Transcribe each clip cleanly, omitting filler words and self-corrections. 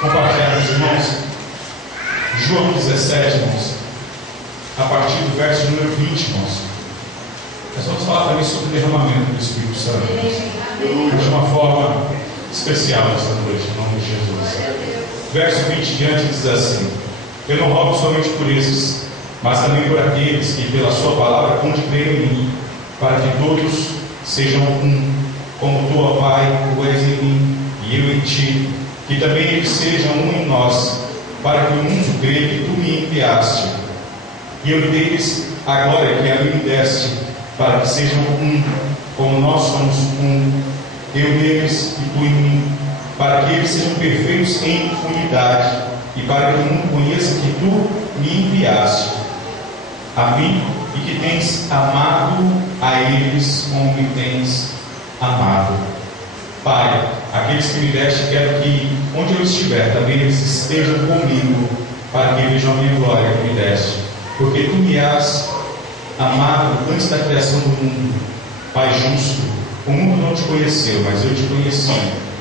compartilhar com os irmãos João 17, irmãos, a partir do verso número 20, irmãos. Nós vamos falar também sobre o derramamento do Espírito Santo, irmãos, de uma forma especial esta noite, em nome de Jesus. Verso 20 diante diz assim: eu não rogo somente por esses, mas também por aqueles que pela sua palavra hão de crer em mim, para que todos sejam um, como tu, ó Pai, tu és em mim e eu em ti, que também eles sejam um em nós, para que o mundo creia que tu me enviaste. E eu lhe deis a glória que a mim me deste, para que sejam um, como nós somos um, eu neles e tu em mim, para que eles sejam perfeitos em unidade, e para que o mundo conheça que tu me enviaste a mim, e que tens amado a eles como me tens amado. Pai, aqueles que me deste, quero que onde eu estiver, também eles estejam comigo, para que vejam a minha glória que me deste, porque tu me has amado antes da criação do mundo. Pai justo, o mundo não te conheceu, mas eu te conheci,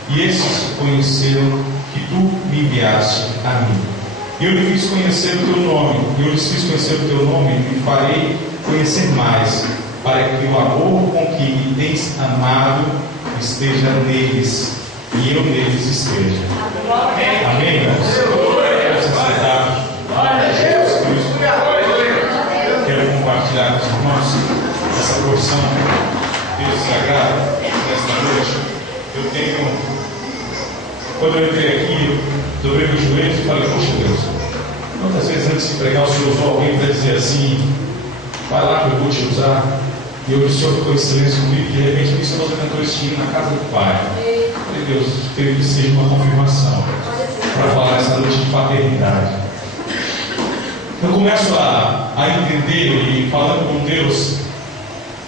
e esses conheceram que tu me enviaste a mim. E eu lhe fiz conhecer o teu nome, e eu lhes fiz conhecer o teu nome, e me farei conhecer mais, para que o amor com que me tens amado esteja neles, e eu neles esteja. Amém, irmãos? Quero compartilhar com os irmãos essa porção de Deus sagrado nesta noite. Quando eu entrei aqui, eu dobrei meus joelhos e falei: poxa Deus, quantas vezes antes de pregar o Senhor usou alguém para dizer assim: vai lá que eu vou te usar? E hoje o Senhor ficou em silêncio comigo, e de repente me ensinou a cantar este hino na casa do Pai. Eu falei: Deus, queria que seja uma confirmação para falar essa noite de paternidade. Eu começo a entender, e falando com Deus,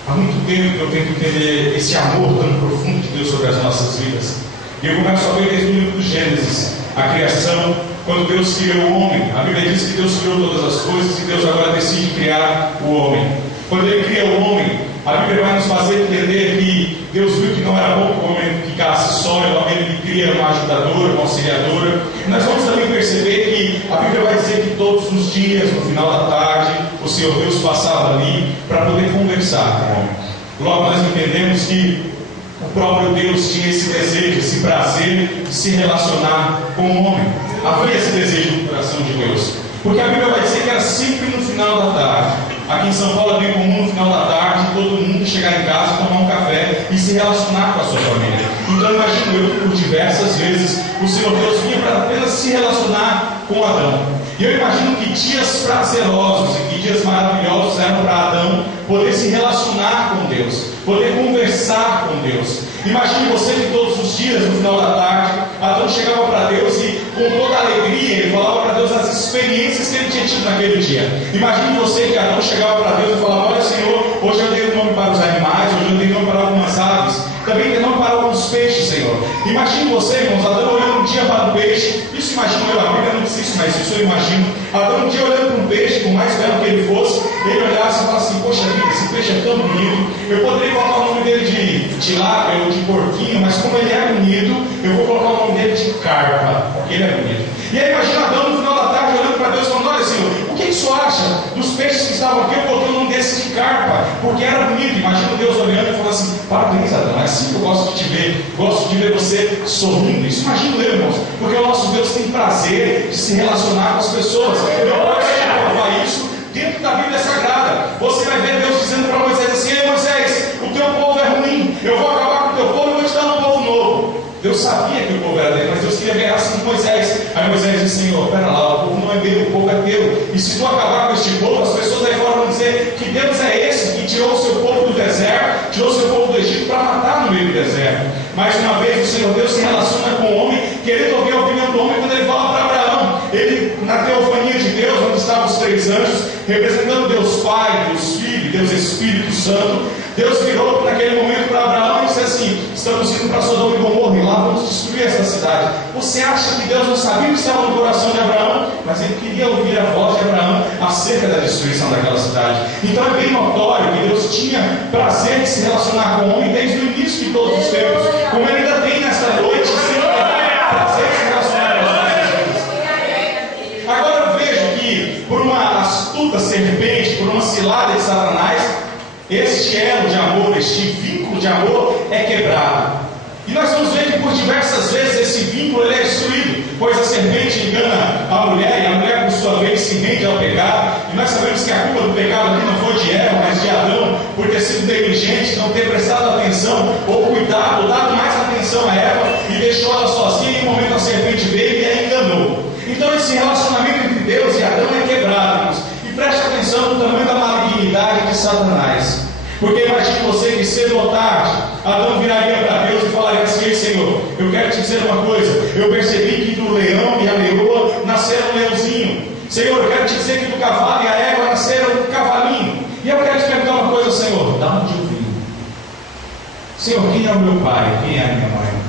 há muito tempo que eu tento entender esse amor tão profundo de Deus sobre as nossas vidas. E eu começo a ver desde o livro do Gênesis, a criação, quando Deus criou o homem. A Bíblia diz que Deus criou todas as coisas e Deus agora decide criar o homem. Quando Ele cria o homem, a Bíblia vai nos fazer entender que Deus viu que não era bom que o homem ficasse só, e Ele cria uma ajudadora, uma auxiliadora. E nós vamos também perceber que a Bíblia vai dizer que todos os dias, no final da tarde, o Senhor Deus passava ali para poder conversar com o homem. Logo nós entendemos que o próprio Deus tinha esse desejo, esse prazer de se relacionar com o homem. Havia esse desejo no coração de Deus, porque a Bíblia vai dizer que era sempre no final da tarde. Aqui em São Paulo é bem comum no final da tarde todo mundo chegar em casa, tomar um café e se relacionar com a sua família. Então imagino eu que por diversas vezes o Senhor Deus vinha para apenas se relacionar com Adão. E eu imagino que dias prazerosos e que dias maravilhosos eram para Adão poder se relacionar com Deus, poder conversar com Deus. Imagine você que todos os dias, no final da tarde, Adão chegava para Deus e com toda alegria ele falava para Deus as experiências que ele tinha tido naquele dia. Imagine você que Adão chegava para Deus e falava: olha Senhor, hoje eu dei nome para os animais, hoje eu dei nome para algumas aves, também dei nome para alguns peixes, Senhor. Imagine você, irmãos, Adão olhando um dia para um peixe. Isso imagino eu, a Bíblia não diz isso, mas isso eu imagino. Adão um dia olhando para um peixe, por mais belo que ele fosse, ele olhasse e falasse assim: poxa vida, esse peixe é tão bonito, eu poderia colocar o nome dele de tilápia ou de porquinho, mas como ele é bonito, eu vou colocar o nome dele de carpa, porque ele é bonito. E aí imagina Adão no final da tarde olhando para Deus e falando: olha Senhor, o que isso acha dos peixes que estavam aqui? Eu coloquei o nome desse de carpa, porque era bonito. Imagina Deus olhando e falando assim: parabéns Adão, é assim que eu gosto de te ver, gosto de ver você sorrindo. Isso imagino eu, irmãos, porque o nosso Deus tem prazer de se relacionar com as pessoas. Eu posso te provar isso dentro da Bíblia Sagrada. Você vai ver Deus dizendo para Moisés assim: ei Moisés, o teu povo é ruim, eu vou acabar com o teu povo e vou te dar um povo novo. Deus sabia que o povo era dele, mas Deus queria ver assim com Moisés. Aí Moisés disse: Senhor, pera lá, o povo não é meu, o povo é teu. E se tu acabar com este povo, as pessoas aí fora vão dizer que Deus é esse que tirou o seu povo do deserto, tirou o seu povo do Egito para matar no meio do deserto. Mais uma vez o Senhor Deus se relaciona com o homem, querendo ouvir a opinião do homem quando ele fala para Abraão. Ele, na teofania de Deus, onde estavam os 3 anjos, representando Deus Pai, Deus Filho, Deus Espírito Santo, Deus virou naquele momento para Abraão e disse assim: estamos indo para Sodoma e Gomorra e lá vamos destruir essa cidade. Você acha que Deus não sabia o que estava no coração de Abraão? Mas ele queria ouvir a voz de Abraão acerca da destruição daquela cidade. Então é bem notório que Deus tinha prazer de se relacionar com o homem desde o início de todos os tempos, como ele ainda tem nesta noite, sempre prazer de se relacionar com os homens. este elo de amor, este vínculo de amor é quebrado. E nós vamos ver que por diversas vezes esse vínculo ele é destruído, pois a serpente engana a mulher, e a mulher por sua vez se rende ao pecado. E nós sabemos que a culpa do pecado aqui não foi de Eva, mas de Adão, por ter sido negligente, não ter prestado atenção ou cuidado, ou dado mais atenção a Eva e deixou ela sozinha. E em um momento a serpente veio e a enganou. Então esse relacionamento entre Deus e Adão é quebrado, irmãos. E preste atenção no tamanho da malignidade de Satanás. Porque imagine você que cedo ou tarde Adão viraria para Deus e falaria assim: ei, Senhor, eu quero te dizer uma coisa, eu percebi que do leão e a leoa nasceram um leãozinho. Senhor, eu quero te dizer que do cavalo e a égua nasceram um cavalinho. E eu quero te perguntar uma coisa, Senhor, da onde eu vim? Senhor, quem é o meu pai? Quem é a minha mãe?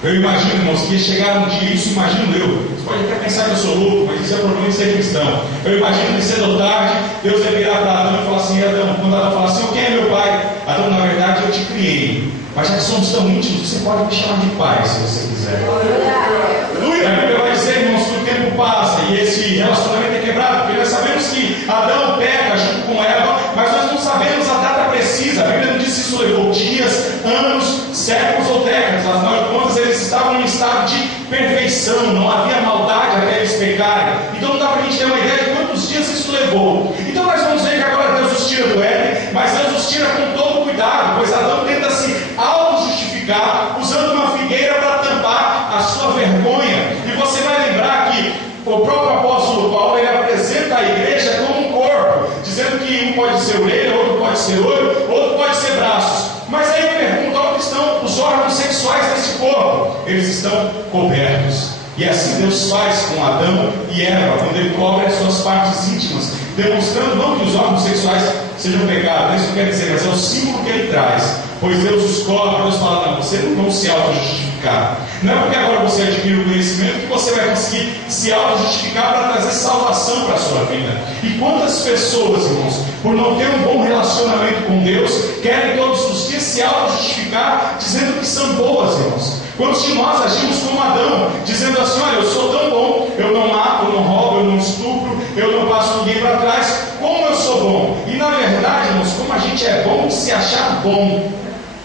Eu imagino, irmãos, que ia chegar um dia, isso imagino eu. Você pode até pensar que eu sou louco, mas isso é problema de ser cristão. Eu imagino que cedo ou tarde, Deus ia virar para Adão e falar assim: Adão, quando Adão fala assim: quem é meu pai? Adão, na verdade, eu te criei. Mas já que somos tão íntimos, você pode me chamar de pai, se você quiser. Aleluia! A Bíblia vai dizer, irmãos, que o tempo passa e esse relacionamento é quebrado, porque nós sabemos que Adão peca junto com Eva, mas nós não sabemos a data precisa. A Bíblia não diz se isso levou dias, anos, séculos ou décadas. Afinal de contas, eles estavam em estado de perfeição, não havia maldade até eles pecarem. Então não dá para a gente ter uma ideia de quantos dias isso levou. Então nós vamos ver que agora Deus os tira do Éden, mas Deus os tira com todo cuidado, pois Adão tenta se auto-justificar usando uma figueira para tampar a sua vergonha. E você vai lembrar que o próprio apóstolo Paulo ele apresenta a igreja como um corpo, dizendo que um pode ser orelha, outro pode ser olho, outro pode ser braços. Mas aí eu pergunto: onde estão os órgãos sexuais desse corpo? Eles estão cobertos. E assim Deus faz com Adão e Eva, quando Ele cobre as suas partes íntimas, demonstrando não que os órgãos sexuais sejam pecados, isso não quer dizer, mas é o símbolo que Ele traz. Pois Deus os cobre, Deus fala: não, você não vai se auto-justificar. Não é porque agora você adquire o conhecimento que você vai conseguir se auto-justificar para trazer salvação para a sua vida. E quantas pessoas, irmãos, por não ter um bom relacionamento com Deus, querem todos os dias se auto-justificar, dizendo que são boas, irmãos. Quantos de nós agimos como Adão, dizendo assim: olha, eu sou tão bom, eu não mato, eu não roubo, eu não estupro, eu não passo ninguém para trás, como eu sou bom. E na verdade, irmãos, como a gente é bom de se achar bom.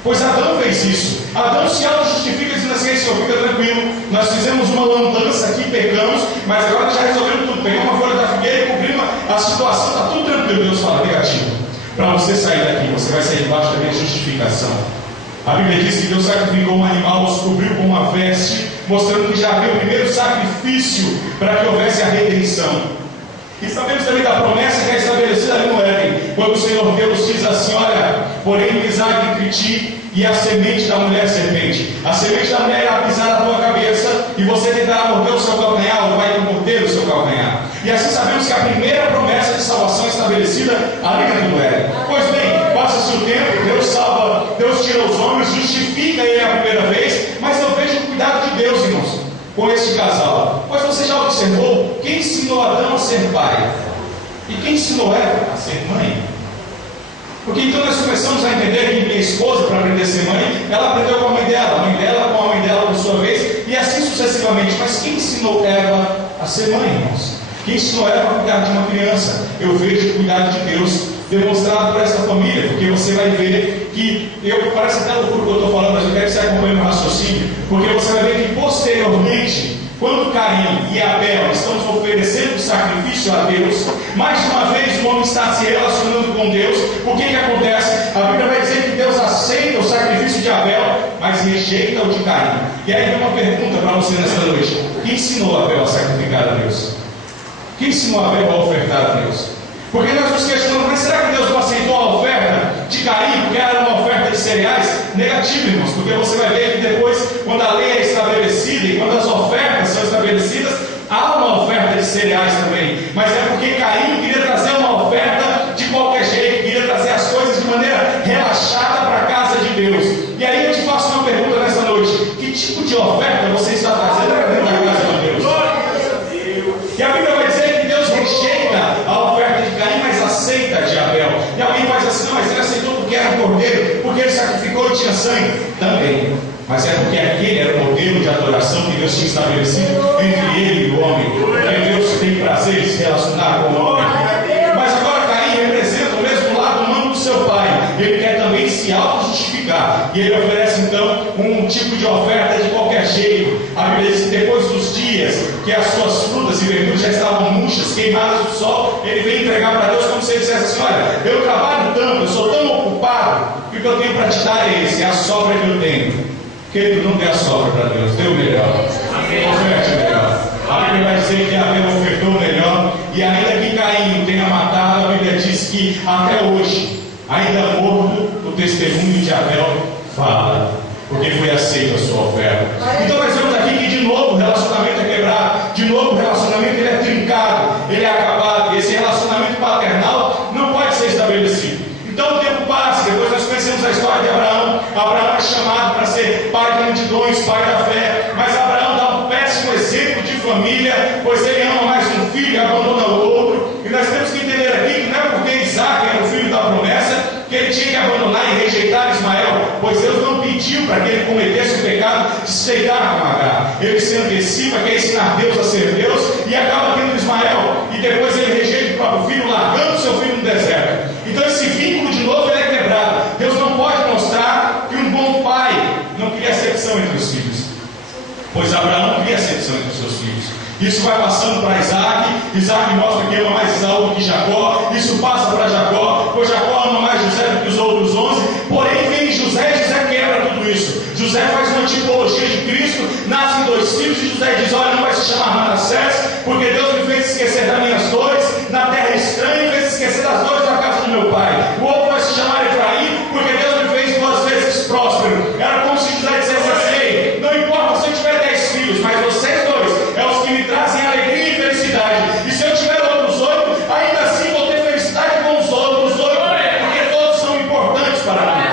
Pois Adão fez isso. Adão se auto-justifica dizendo assim: Senhor, fica tranquilo, nós fizemos uma lambança aqui, pecamos, mas agora já resolvemos tudo, pegamos uma folha da figueira e cumprimos a situação, está tudo tranquilo. Deus fala: negativo, para você sair daqui, você vai sair debaixo da minha justificação. A Bíblia diz que Deus sacrificou um animal, os cobriu com uma veste, mostrando que já havia o primeiro sacrifício para que houvesse a redenção. E sabemos também da promessa que é estabelecida ali no Éden, quando o Senhor Deus diz assim: olha, porém inimizade entre ti e a semente da mulher serpente. A semente da mulher irá pisar na tua cabeça, e você tentará morder o seu calcanhar, ou vai morder o seu calcanhar. E assim sabemos que a primeira promessa de salvação é estabelecida ali no Éden. Pois bem, passa-se o tempo, Deus salva, Deus tira os homens, justifica ele a primeira vez, mas eu vejo o cuidado de Deus, irmãos, com este casal. Pois você já observou quem ensinou Adão a ser pai? E quem ensinou Eva a ser mãe? Porque então nós começamos a entender que minha esposa, para aprender a ser mãe, ela aprendeu com a mãe dela com a mãe dela por sua vez, e assim sucessivamente. Mas quem ensinou Eva a ser mãe, irmãos? Quem ensinou Eva a cuidar de uma criança? Eu vejo o cuidado de Deus demonstrado por esta família, porque você vai ver que, parece até loucura que eu estou falando, mas eu quero que você acompanhe o raciocínio, porque você vai ver que posteriormente, quando Caim e Abel estão oferecendo sacrifício a Deus, mais de uma vez o homem está se relacionando com Deus. O que acontece? A Bíblia vai dizer que Deus aceita o sacrifício de Abel, mas rejeita o de Caim. E aí tem uma pergunta para você nesta noite: quem ensinou Abel a sacrificar a Deus? Quem ensinou Abel a ofertar a Deus? Porque nós nos questionamos: mas será que Deus não aceitou a oferta de Caim porque era uma oferta de cereais? Negativo, irmãos, porque você vai ver que depois, quando a lei é estabelecida e quando as ofertas são estabelecidas, há uma oferta de cereais também. Mas é porque Caim queria trazer uma oferta de qualquer jeito, queria trazer as coisas de maneira relaxada para a casa de Deus. E aí eu te faço uma pergunta nessa noite: que tipo de oferta você está fazendo para dentro da casa de Deus? E a Bíblia vai dizer que Deus rejeita a oferta de Caim, mas aceita a de Abel. E alguém faz assim: não, mas ele aceitou porque era cordeiro, porque ele sacrificou e tinha sangue. Também, mas é porque aquele era o modelo de adoração que Deus tinha estabelecido entre ele e o homem. Porque Deus tem prazer em se relacionar com o homem. Mas agora Caim representa o mesmo lado humano do seu pai. e ele oferece então um tipo de oferta de qualquer jeito. A Bíblia diz que depois dos dias que as suas frutas e verduras já estavam murchas, queimadas do sol, ele vem entregar para Deus como se ele dissesse assim: olha, eu trabalho tanto, eu sou tão ocupado, que o que eu tenho para te dar é esse, é a sobra que eu tenho. Querido, não dê a sobra para Deus, dê o melhor, oferte o melhor. A Bíblia vai dizer que Abel ofertou o melhor, e ainda que Caim tenha matado, a Bíblia diz que até hoje, ainda morto, o testemunho de Abel fala, porque foi aceita a sua oferta. Então nós vemos aqui que de novo o relacionamento é quebrado, de novo o relacionamento ele é trincado, ele é acabado, e esse relacionamento paternal não pode ser estabelecido. Então o tempo passa, depois nós conhecemos a história de Abraão. Abraão é chamado para ser pai de multidões, pai da fé, mas Abraão dá um péssimo exemplo de família, pois ele ama mais um filho e abandona o outro. E nós temos que entender aqui que não é porque Isaac era o filho da promessa que ele tinha que abandonar e rejeitar Ismael, pois Deus não pediu para que ele cometesse o pecado de se deitar com Agar. Ele se antecipa, quer ensinar Deus a ser Deus, e acaba tendo Ismael, e depois ele rejeita o próprio filho, largando o seu filho no deserto. Então esse vínculo de novo ele é quebrado. Deus não pode mostrar que um bom pai não cria acepção entre os filhos, pois Abraão não cria acepção entre os seus filhos. Isso vai passando para Isaac. Isaac mostra que ama mais Esaú do que Jacó. Isso passa para Jacó, pois Jacó ama mais José do que os outros 11. Porém vem José e José quebra tudo isso. José faz uma tipologia de Cristo, nascem 2 filhos e José diz: olha, não vai se chamar Manassés, porque Deus me fez esquecer das minhas dores na terra estranha e fez esquecer das dores da casa do meu pai. O outro vai se chamar Efraim, porque Deus me fez 2 vezes próspero. Era como se José dissesse assim: não importa se eu tiver 10 filhos, mas vocês 2 é os que me trazem alegria e felicidade. E se eu tiver outros 8, ainda assim vou ter felicidade com os outros 8, porque todos são importantes para mim.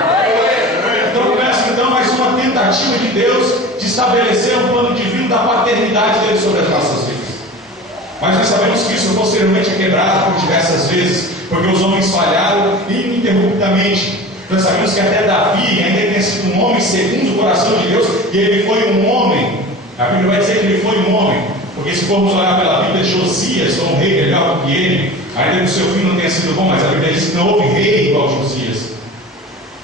Então começa então mais uma tentativa de Deus de estabelecer um plano divino da paternidade dele sobre as nossas vidas. Mas nós sabemos que isso posteriormente é quebrado por diversas vezes, porque os homens falharam ininterruptamente. Nós sabemos que até Davi ainda tenha sido um homem segundo o coração de Deus, e ele foi um homem. A Bíblia vai dizer que ele foi um homem, porque se formos olhar pela Bíblia, Josias foi um rei melhor do que ele, ainda que o seu filho não tenha sido bom, mas a Bíblia diz que não houve rei igual a Josias.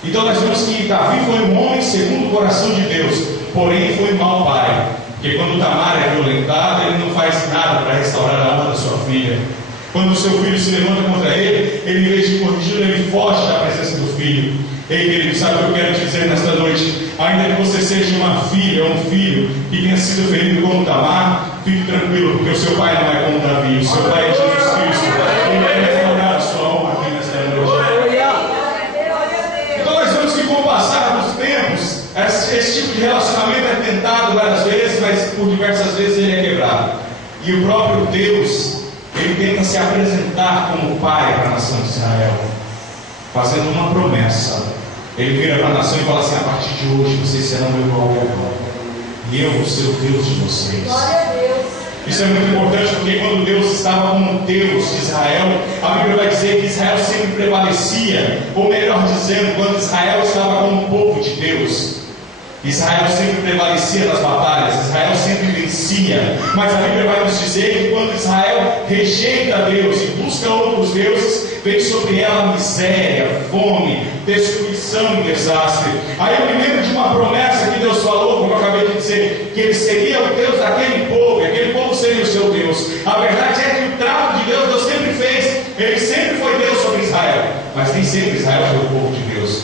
Então nós vemos que Davi foi um homem segundo o coração de Deus, porém foi um mau pai, porque quando Tamar é violentada, ele não faz nada para restaurar a honra da sua filha. Quando o seu filho se levanta contra ele, em vez de corrigi-lo, ele foge da presença do filho. Ei, querido, sabe o que eu quero te dizer nesta noite? Ainda que você seja uma filha ou um filho que tenha sido ferido como Tamar, fique tranquilo, porque o seu pai não é como Davi, o seu pai é Jesus Cristo. Ele quer restaurar a sua honra aqui nesta noite. Então nós vemos que com o passar dos tempos, esse tipo de relacionamento é tentado várias vezes, mas por diversas vezes ele é quebrado. E o próprio Deus, ele tenta se apresentar como pai para a nação de Israel, fazendo uma promessa. Ele vira para a nação e fala assim: a partir de hoje vocês serão meu povo, e eu vou ser o Deus de vocês. Glória a Deus. Isso é muito importante, porque quando Deus estava como Deus de Israel, a Bíblia vai dizer que Israel sempre prevalecia, ou melhor dizendo, quando Israel estava como povo de Deus, Israel sempre prevalecia nas batalhas, Israel sempre vencia. Mas a Bíblia vai nos dizer que quando Israel rejeita Deus e busca outros deuses, vem sobre ela miséria, fome, destruição e desastre. Aí eu me lembro de uma promessa que Deus falou, como eu acabei de dizer, que ele seria o Deus daquele povo, e aquele povo seria o seu Deus. A verdade é que o trato de Deus sempre fez. Ele sempre foi Deus sobre Israel, mas nem sempre Israel foi o povo de Deus,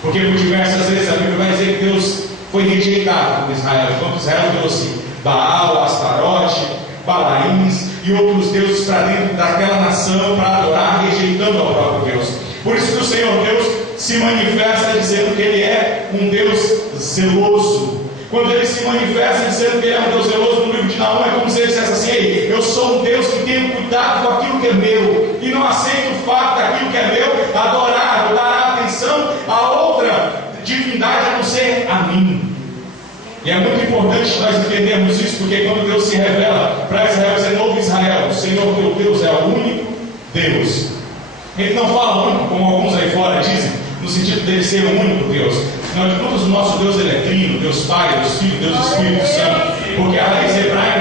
porque por diversas vezes a Bíblia vai dizer que Deus foi rejeitado por Israel. Quando Israel trouxe Baal, Astarote, Balaíns e outros deuses para dentro daquela nação para adorar, rejeitando ao próprio Deus. Por isso que o Senhor Deus se manifesta dizendo que Ele é um Deus zeloso. Quando Ele se manifesta dizendo que Ele é um Deus zeloso, no livro de Naum é como se Ele dissesse assim: ei, eu sou um Deus que tenho cuidado com aquilo que é meu, e não aceito o fato daquilo que é meu adorar, dar atenção a outra divindade a não ser a mim. E é muito importante nós entendermos isso, porque quando Deus se revela para Israel, diz: ouve Israel, o Senhor teu Deus é o único Deus. Ele não fala único, como alguns aí fora dizem, no sentido dele ser o único Deus. Afinal de contas, o nosso Deus ele é trino, Deus Pai, Deus Filho, Deus Espírito Santo. Porque a raiz hebraica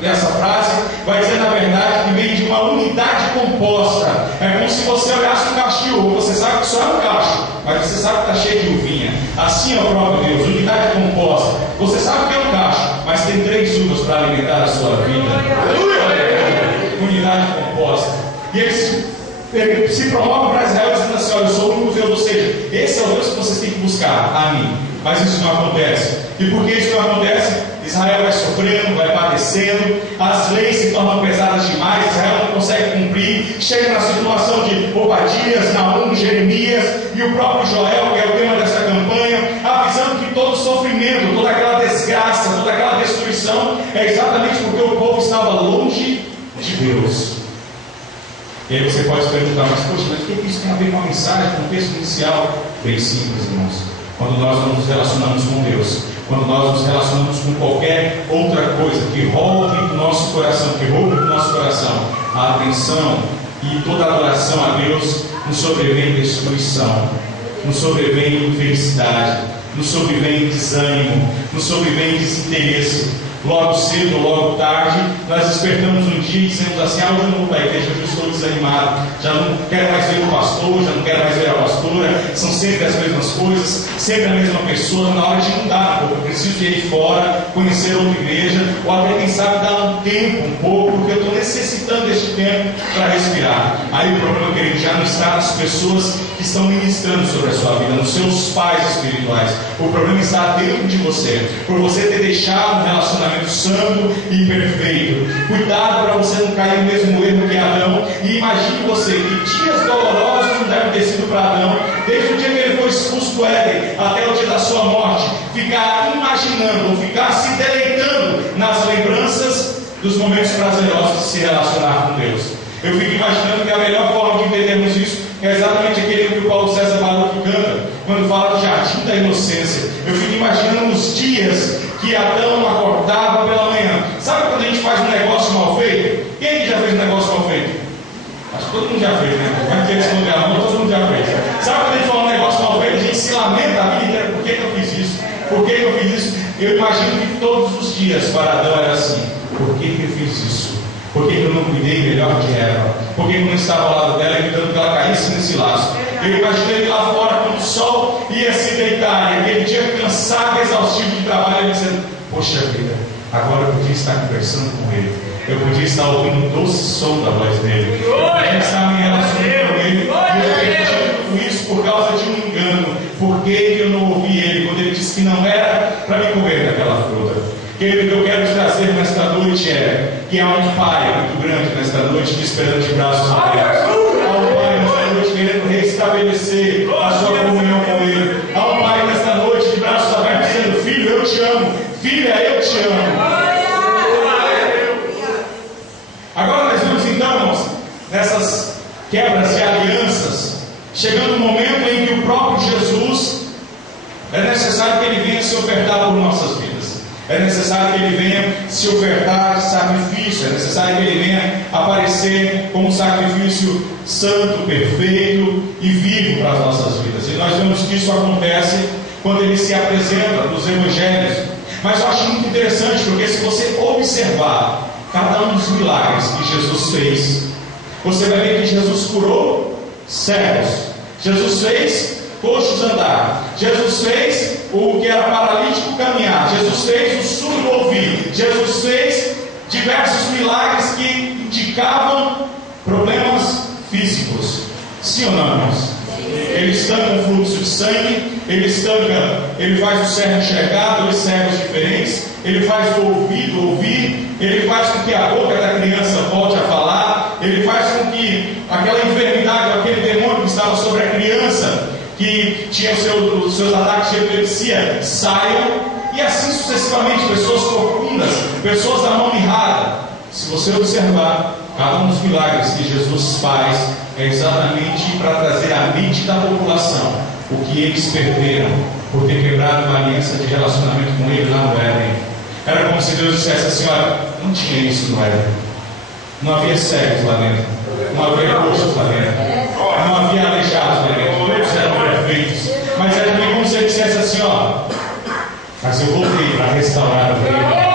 dessa frase vai dizer, na verdade, que vem de uma unidade composta. É como se você olhasse um cachorro, você sabe que só é um cacho, mas você sabe que está cheio de uvinha. Assim é o próprio Deus, unidade composta. Você sabe que é um cacho, mas tem 3 uvas para alimentar a sua vida. Unidade composta. E ele se promove para Israel dizendo assim: olha, eu sou o único Deus, ou seja, esse é o Deus que vocês têm que buscar, a mim. Mas isso não acontece. E por que isso não acontece? Israel vai sofrendo, vai padecendo, as leis se tornam pesadas demais, Israel não consegue cumprir, chega na situação de Obadias, Naum, Jeremias e o próprio Joel, que é o tema dessa campanha, avisando que todo sofrimento, toda aquela desgraça, toda aquela destruição é exatamente porque o povo estava longe de Deus. E aí você pode se perguntar, mas poxa, mas o que isso tem a ver com a mensagem, com o texto inicial? Bem simples, irmãos. Quando nós não nos relacionamos com Deus, quando nós nos relacionamos com qualquer outra coisa que roube o nosso coração, a atenção e toda a adoração a Deus, nos sobrevém destruição, nos sobrevém infelicidade, nos sobrevém desânimo, nos sobrevém desinteresse. Logo cedo ou logo tarde, nós despertamos um dia e dizemos assim: hoje eu não vou para a igreja, hoje eu estou desanimado, já não quero mais ver o pastor, já não quero mais ver a pastora, são sempre as mesmas coisas, sempre a mesma pessoa. Na hora de mudar, eu preciso ir fora, conhecer outra igreja, ou até quem sabe dar um tempo, um pouco, porque eu estou necessitando deste tempo para respirar. Aí o problema, querido, já não está nas pessoas que estão ministrando sobre a sua vida, nos seus pais espirituais. O problema está dentro de você, por você ter deixado um relacionamento santo e perfeito. Cuidado para você não cair no mesmo erro que Adão. E imagine você que dias dolorosos não devem ter sido para Adão, desde o dia que ele foi expulso do Éden até o dia da sua morte. Ficar imaginando, ou ficar se deleitando nas lembranças dos momentos prazerosos de se relacionar com Deus. Eu fico imaginando que a melhor forma de entendermos isso é exatamente aquele que o Paulo César Baruch canta, quando fala do jardim da inocência. Eu fico imaginando os dias que Adão acordava pela manhã. Sabe quando a gente faz um negócio mal feito? Quem aqui já fez um negócio mal feito? Acho que todo mundo já fez, né? Vai ter esse lugar, mas todo mundo já fez. Sabe quando a gente fala um negócio mal feito? A gente se lamenta a vida inteira. Por que eu fiz isso? Por que eu fiz isso? Eu imagino que todos os dias para Adão era assim: por que eu fiz isso? Por que eu não cuidei melhor de Eva? Por que eu não estava ao lado dela, evitando que ela caísse nesse laço? Eu imaginei ele lá fora, quando o sol ia se deitar, e aquele dia cansado, exaustivo de trabalho, ele dizendo: poxa vida, agora eu podia estar conversando com ele, eu podia estar ouvindo o doce som da voz dele, eu podia estar me relacionando com ele, e eu perdi tudo isso por causa de um engano. Por que eu não ouvi ele quando ele disse que não era para me comer daquela fruta? Querido, o que eu quero te trazer nesta noite é que há um Pai muito grande nesta noite te esperando de braços abertos. Há um Pai nesta noite querendo restabelecer a sua comunhão com Ele. Há um Pai nesta noite de braços abertos dizendo: filho, eu te amo. Filha, eu te amo. Agora nós vemos então, irmãos, nessas quebras de alianças, chegando um momento em que o próprio Jesus é necessário que Ele venha se ofertar por nossas vidas. É necessário que Ele venha se ofertar de sacrifício. É necessário que Ele venha aparecer como um sacrifício santo, perfeito e vivo para as nossas vidas. E nós vemos que isso acontece quando Ele se apresenta nos Evangelhos. Mas eu acho muito interessante, porque se você observar cada um dos milagres que Jesus fez, você vai ver que Jesus curou cegos, Jesus fez coxos andar, Jesus fez o que era paralítico caminhar, Jesus fez o surdo ouvir, Jesus fez diversos milagres que indicavam problemas físicos. Sim ou não, irmãos? Ele estanca o fluxo de sangue, ele faz o cego enxergar, dois cegos diferentes, ele faz o ouvido ouvir, ele faz com que a boca da criança volte a falar, ele faz com que aquela enfermidade, aquele demônio que estava sobre a criança, que tinha os seus ataques de epilepsia, saiam, e assim sucessivamente, pessoas corcundas, pessoas da mão mirrada. Se você observar, cada um dos milagres que Jesus faz é exatamente para trazer à mente da população o que eles perderam por ter quebrado uma aliança de relacionamento com Ele lá no Éden. Era como se Deus dissesse assim: olha, não tinha isso no Éden, não havia cegos lá dentro, não havia coxos lá dentro, não havia aleijados lá dentro, todos eram perfeitos. Mas era também como se Ele dissesse assim: ó, mas eu voltei para restaurar o reino.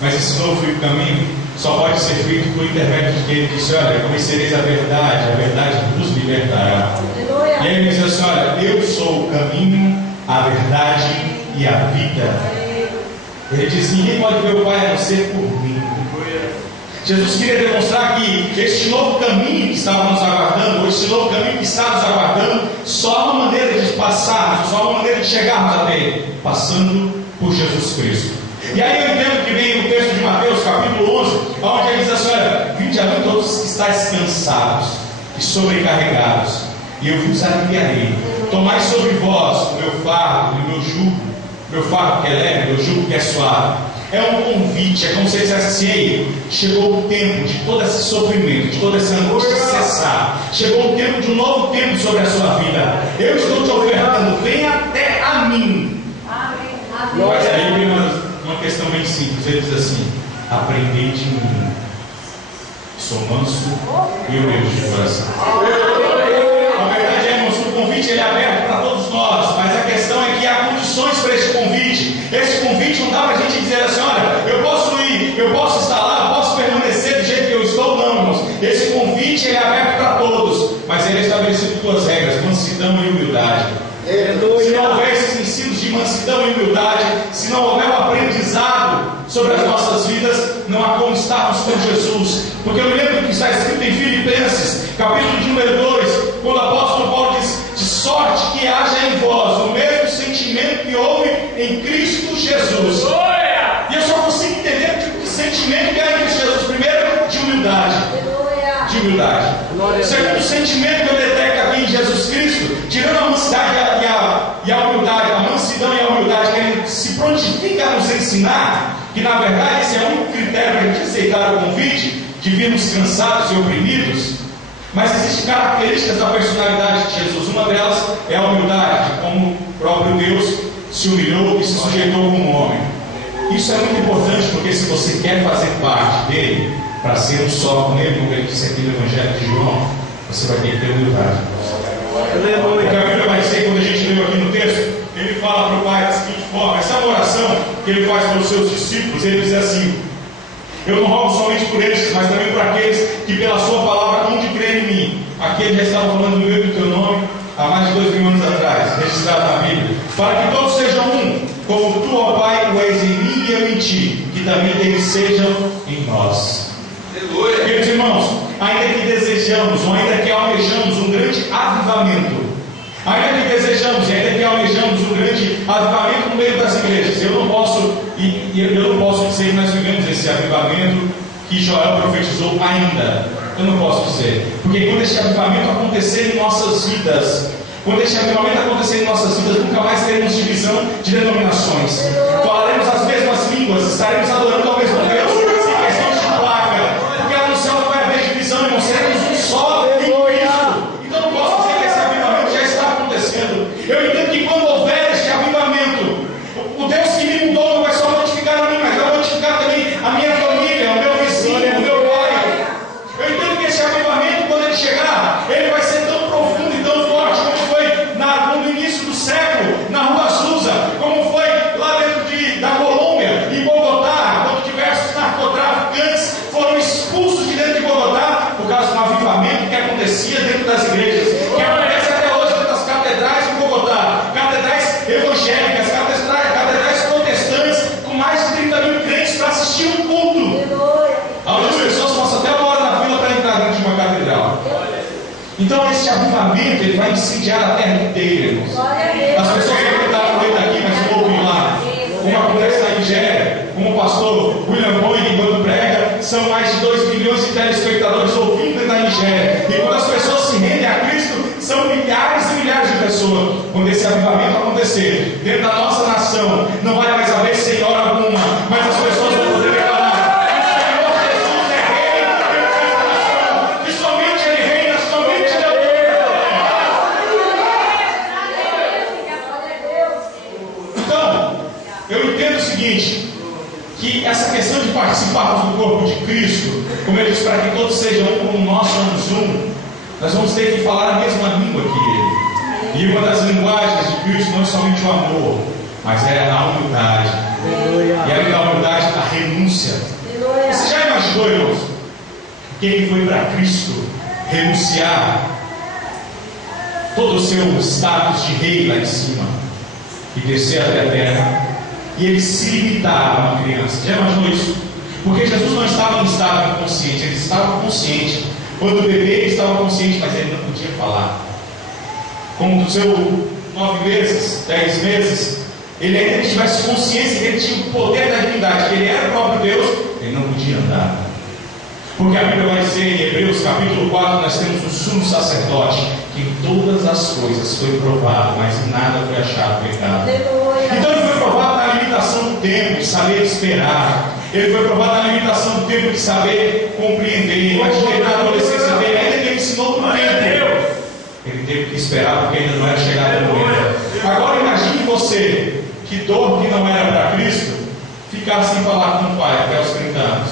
Mas esse novo caminho só pode ser feito por intermédio de quem disse: olha, conhecereis a verdade vos libertará. E aí ele diz assim: olha, eu sou o caminho, a verdade e a vida. Ele diz: ninguém pode ver o Pai a não ser por mim. Jesus queria demonstrar que este novo caminho que estava nos aguardando, este novo caminho que está nos aguardando, só há uma maneira de passarmos, só há uma maneira de chegarmos até Ele, passando por Jesus Cristo. E aí eu entendo que vem o texto de Mateus, capítulo 11, onde ele diz assim: olha, vinde a mim todos que estáis cansados e sobrecarregados, e eu vos aliviarei. Tomai sobre vós o meu fardo e o meu jugo, meu fardo que é leve, meu jugo que é suave. É um convite, é como se ele dissesse assim: ei, chegou o tempo de todo esse sofrimento, de toda essa angústia cessar. Chegou o tempo de um novo tempo sobre a sua vida. Eu estou te ofertando, vem até a mim. Mas aí vem uma questão bem simples. Ele diz assim: aprendei de mim, sou manso e humilde de coração. A verdade é, irmãos, o convite ele é aberto para todos nós, mas a questão é que há condições para esse convite. Esse convite não dá para a gente dizer assim: olha, eu posso ir, eu posso estar lá, eu posso permanecer do jeito que eu estou. Não, irmãos. Esse convite ele é aberto para todos, mas ele é estabelecido por duas regras: mansidão e humildade. Se não houver esses ensinos de mansidão e humildade, se não houver um aprendizado sobre as nossas vidas, não há como estarmos com Jesus. Porque eu me lembro do que está escrito em Filipenses, capítulo de número 2, quando o apóstolo Paulo diz: de sorte que haja em vós o mesmo sentimento que houve em Cristo Jesus. E eu só consigo entender o tipo de sentimento que há em Cristo Jesus. Primeiro, de humildade. De humildade. Segundo, o sentimento que eu detecto aqui em Jesus Cristo, tirando a mansidão e a humildade, a mansidão e a humildade, que ele se prontifica a nos ensinar, que na verdade esse é o único critério para a gente aceitar o convite de virmos cansados e oprimidos. Mas existem características da personalidade de Jesus. Uma delas é a humildade, como o próprio Deus se humilhou e se sujeitou como homem. Isso é muito importante, porque se você quer fazer parte dele, para ser um só com ele, como ele disse aqui no Evangelho de João, você vai ter que ter humildade. Porque a Bíblia vai dizer, quando a gente leu aqui no texto, ele fala para o Pai da seguinte forma: essa é uma oração que ele faz para os seus discípulos. Ele diz assim: eu não rogo somente por eles, mas também por aqueles que pela sua palavra hão de crer em mim. Aqui ele já estava falando do meu e do teu nome há mais de 2000 anos atrás, registrado na Bíblia. Para que todos sejam um, como tu, ó Pai, o és em mim e eu em ti, que também eles sejam em nós. Queridos irmãos, ainda que desejamos, ou ainda que almejamos um grande avivamento, ainda que desejamos e ainda que almejamos um grande avivamento no meio das igrejas, eu não posso dizer que nós vivemos esse avivamento que Joel profetizou ainda. Eu não posso dizer, porque quando este avivamento acontecer em nossas vidas, nunca mais teremos divisão de denominações. Falaremos as mesmas línguas, estaremos adorando ao mesmo Deus, sem questão de placa, porque lá no céu não vai haver divisão, irmão, seremos um só em Cristo. Então não posso dizer que esse avivamento já está acontecendo. Eu entendo que quando houver este avivamento, o Deus que me mudou não vai só notificar a mim, mas vai notificar também a minha família, o meu vizinho, o meu pai. Eu entendo que esse avivamento, quando ele chegar, ele vai ser tão profundo e tão forte como foi no início do século, na rua Azusa, como foi lá dentro da Colômbia, em Bogotá, quando diversos narcotraficantes foram expulsos de dentro de Bogotá por causa do avivamento que acontecia dentro das igrejas, que acontece até hoje dentro das catedrais de Bogotá, catedrais evangélicas, catedrais protestantes, com mais de 30 mil crentes para assistir um culto. Algumas pessoas passam até uma hora na fila para entrar dentro de uma catedral. Então esse avivamento ele vai incendiar a terra inteira, irmãos. As pessoas vão tentar aproveitar aqui, mas não ouvem lá. Como acontece na Nigéria, como o pastor William Boyd, quando prega, são mais de 2 milhões de telespectadores ouvindo na Nigéria. E quando as pessoas se rendem a Cristo, são milhares e milhares de pessoas. Quando esse avivamento acontecer dentro da nossa nação, não vai mais haver senhora alguma, mas as pessoas vão poder declarar: que essa questão de participarmos do corpo de Cristo, como ele diz, para que todos sejam um como nós somos um, nós vamos ter que falar a mesma língua que ele. E uma das linguagens de Cristo não é somente o amor, mas é a humildade, E a da humildade, a renúncia. Você já imaginou, irmãos, quem foi para Cristo renunciar todo o seu status de rei lá em cima e descer até a terra, e ele se limitar a uma criança? Já imaginou isso? Porque Jesus não estava em estado inconsciente, ele estava consciente. Quando o bebê ele estava consciente, mas ele não podia falar. Como do seu 9 meses, 10 meses, ele ainda tivesse consciência que ele tinha o poder da divindade, que ele era o próprio Deus, ele não podia andar. Porque a Bíblia vai dizer em Hebreus capítulo 4, nós temos um sumo sacerdote, que em todas as coisas foi provado, mas em nada foi achado pecado. Então ele foi provado na limitação do tempo, de saber esperar. Ele foi provado na limitação do tempo, de saber compreender. Imagina na adolescência dele, ainda que ele ensinou por tempo, ele teve que esperar porque ainda não era chegado o momento. Agora imagine você, que dor que não era para Cristo, ficar sem falar com o Pai até os 30 anos.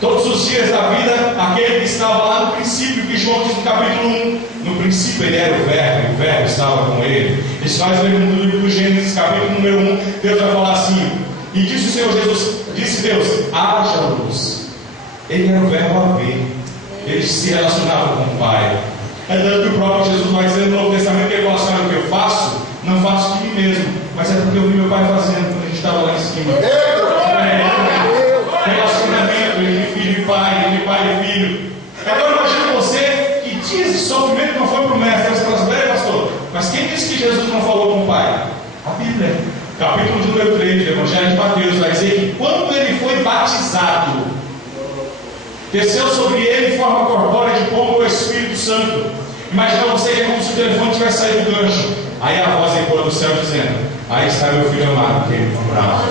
Todos os dias da vida, aquele que estava lá no princípio, que João diz no capítulo 1, no princípio ele era o Verbo estava com ele. Isso faz ler no livro do Gênesis, capítulo número 1, Deus vai falar assim, e disse o Senhor Jesus, disse Deus, haja luz. Ele era o Verbo haver, ele se relacionava com o Pai. É tanto que o próprio Jesus vai dizer no Novo Testamento que ele fala assim, o que eu faço, não faço de mim mesmo, mas é porque eu vi meu Pai fazendo quando a gente estava lá em cima. Relacionamento entre filho e pai, entre pai e filho. Agora imagine você que dias de sofrimento não foi para o mestre. Você fala assim, pastor, mas quem disse que Jesus não falou com o Pai? A Bíblia, capítulo número 3 do Evangelho de Mateus, vai dizer que quando ele foi batizado, desceu sobre ele em forma corpórea de pombo o Espírito Santo. Imagina você que é como se o telefone tivesse saído do gancho. Aí a voz ecoa do céu dizendo, aí está meu filho amado, que ele comprava.